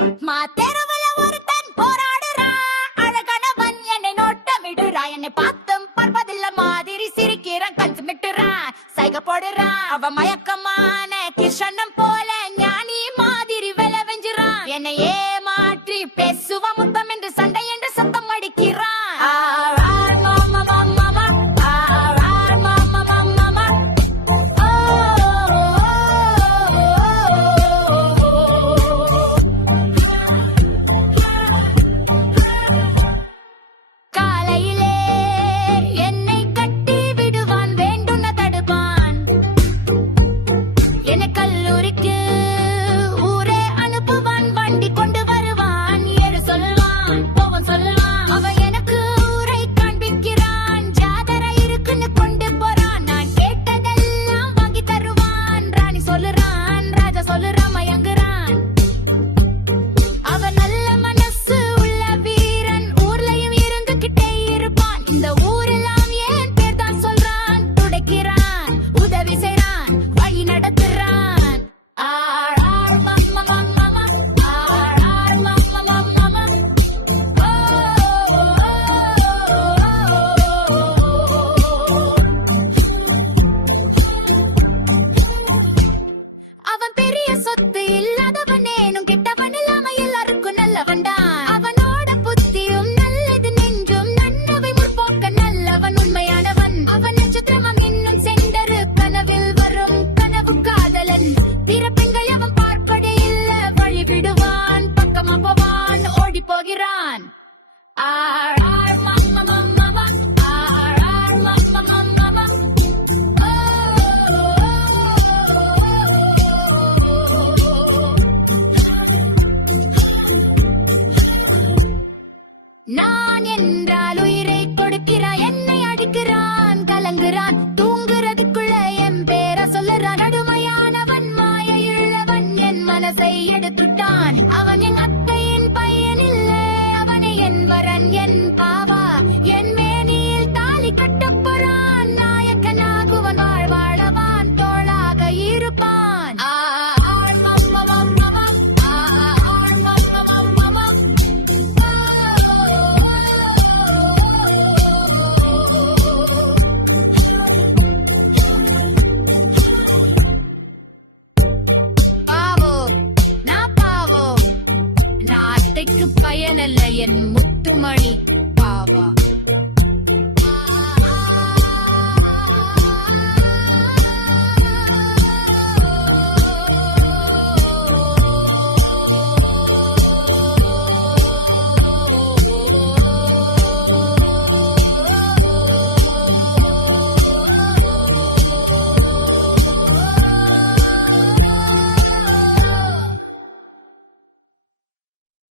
தெருவுல ஒருத்தன் போராடுறான், அழகானவன் என்னை நோட்டமிடுறான், என்னை பார்த்தும் பார்ப்பதில்ல மாதிரி சிரிக்கிறான், கஞ்சு மிட்டுறான், சைக போடுறான், அவ மயக்கமான கிருஷ்ணன் போல ஞானி மாதிரி வெல வெஞ்சுறான், என்னை ஏமாற்றி பேசுவா முத்தம் என்று சண்டை என்று சத்தம் அடிக்கிறான். சொத்து இல்லாதவனேனும் கிட்டவன் இல்லாம எல்லாருக்கும் நல்லவன்தான். அவனோட புத்தியும் நல்லது நெஞ்சும் நன்னவை முற்போக்க நல்லவன் உண்மையானவன். அவன் நட்சத்திரமம் இன்னும் சென்றரு கனவில் வரும் கனவு காதலன். திறப்பெண்கள் அவன் பார்ப்பதே இல்ல, வழி விடுவான், பக்கமா போவான், ஓடி போகிறான். நான் என்றால் உயிரை கொடுக்கிறான், என்னை அடிக்கிறான், கலங்குறான், தூங்குறதுக்குள்ள என் பேர சொல்லுறான். கடுமையானவன், மாயையுள்ளவன், என் மனசை எடுத்துட்டான். அவன் என் அத்தையின் பையன் இல்லை, அவனை என் வரன், என் பாவா, என் மேனியில் தாலி கட்டப்போறான். நாயக்கனாகுவன், வாழ்வாழவான், தோளாக இருப்பான். நாட்டுக்கு பயனல்ல என் முத்துமணி பாவா.